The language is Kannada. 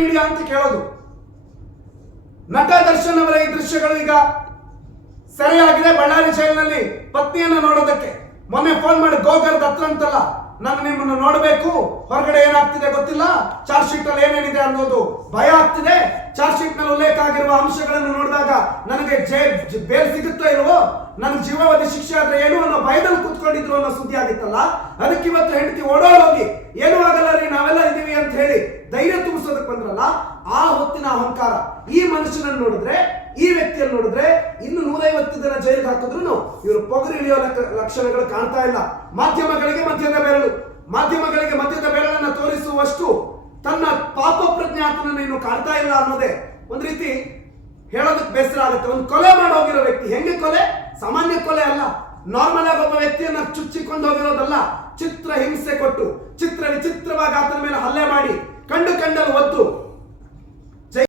ಮೀಡಿಯಾ ಅಂತ ಕೇಳೋದು. ನಟ ದರ್ಶನ್ ಅವರ ಈ ದೃಶ್ಯಗಳು ಈಗ ಸರಿಯಾಗಿದೆ ಬಳ್ಳಾರಿ ಜೈಲಿನಲ್ಲಿ ಪತ್ನಿಯನ್ನ ನೋಡೋದಕ್ಕೆ. ಮೊನ್ನೆ ಫೋನ್ ಮಾಡಿ ಗೋಕರ್ದ ಹತ್ರ ಅಂತಲ್ಲ, ನಾನು ನಿಮ್ಮನ್ನು ನೋಡಬೇಕು, ಹೊರಗಡೆ ಏನಾಗ್ತಿದೆ ಗೊತ್ತಿಲ್ಲ? ಚಾರ್ಜ್ ಶೀಟ್ ಅಲ್ಲಿ ಏನೇನಿದೆ ಅನ್ನೋದು ಭಯ ಆಗ್ತಿದೆ. ಚಾರ್ಜ್ ಶೀಟ್ನಲ್ಲಿ ಉಲ್ಲೇಖ ಆಗಿರುವ ಅಂಶಗಳನ್ನು ನೋಡಿದಾಗ ನನಗೆ ಜೈ- ಜ- ಬೇಲ್ ಸಿಗುತ್ತಾ ಇಲ್ವೋ? ನನ್ನ ಜೀವಾವಧಿ ಶಿಕ್ಷೆ ಆದ್ರೆ ಏನು ಅನ್ನೋ ಭಯದಲ್ಲಿ ಕುತ್ಕೊಂಡಿದ್ರು ಅನ್ನೋ ಸುದ್ದಿ ಆಗಿತ್ತಲ್ಲ? ಅದಕ್ಕೆ ಇವತ್ತು ಹೆಂಡತಿ ಹೋಗಿ, ಏನೂ ಆಗಲ್ಲ ರೀ, ನಾವೆಲ್ಲ ಇದೀವಿ ಅಂತ ಹೇಳಿ ಧೈರ್ಯ ಆ ಹೊತ್ತಿನ ಅಹಂಕಾರ ಈ ಮನುಷ್ಯನನ್ನು ನೋಡಿದ್ರೆ, ಈ ವ್ಯಕ್ತಿಯನ್ನು ನೋಡಿದ್ರೆ ಇನ್ನು ನೂರೈವತ್ತು ಜನ ಜೈಲಿಗೆ ಹಾಕಿದ್ರು ಇವರು ಪೊಗರು ಇಳಿಯೋ ಲಕ್ಷ- ಲಕ್ಷಣಗಳು ಕಾಣ್ತಾ ಇಲ್ಲ. ಮಾಧ್ಯಮಗಳಿಗೆ ಮಧ್ಯದ ಬೆರಳು. ಮಾಧ್ಯಮಗಳಿಗೆ ಮಧ್ಯದ ಬೆರಳನ್ನ ತೋರಿಸುವಷ್ಟು ತನ್ನ ಪಾಪ ಪ್ರಜ್ಞೆ ಆತನನ್ನು ಇನ್ನು ಕಾಣ್ತಾ ಇಲ್ಲ ಅನ್ನೋದೇ ಒಂದ್ ರೀತಿ ಹೇಳೋದಕ್ಕೆ ಬೇಸರ ಆಗುತ್ತೆ. ಒಂದು ಕೊಲೆ ಮಾಡಿ ಹೋಗಿರೋ ವ್ಯಕ್ತಿ. ಹೆಂಗೆ ಕೊಲೆ? ಸಾಮಾನ್ಯ ಕೊಲೆ ಅಲ್ಲ. ನಾರ್ಮಲ್ ಆಗಿ ಒಬ್ಬ ವ್ಯಕ್ತಿಯನ್ನ ಚುಚ್ಚಿಕೊಂಡು ಹೋಗಿರೋದಲ್ಲ. ಚಿತ್ರ ಹಿಂಸೆ ಕೊಟ್ಟು, ಚಿತ್ರ ವಿಚಿತ್ರವಾಗಿ ಆತನ ಮೇಲೆ ಹಲ್ಲೆ ಮಾಡಿ, ಕಂಡು ಕಂಡ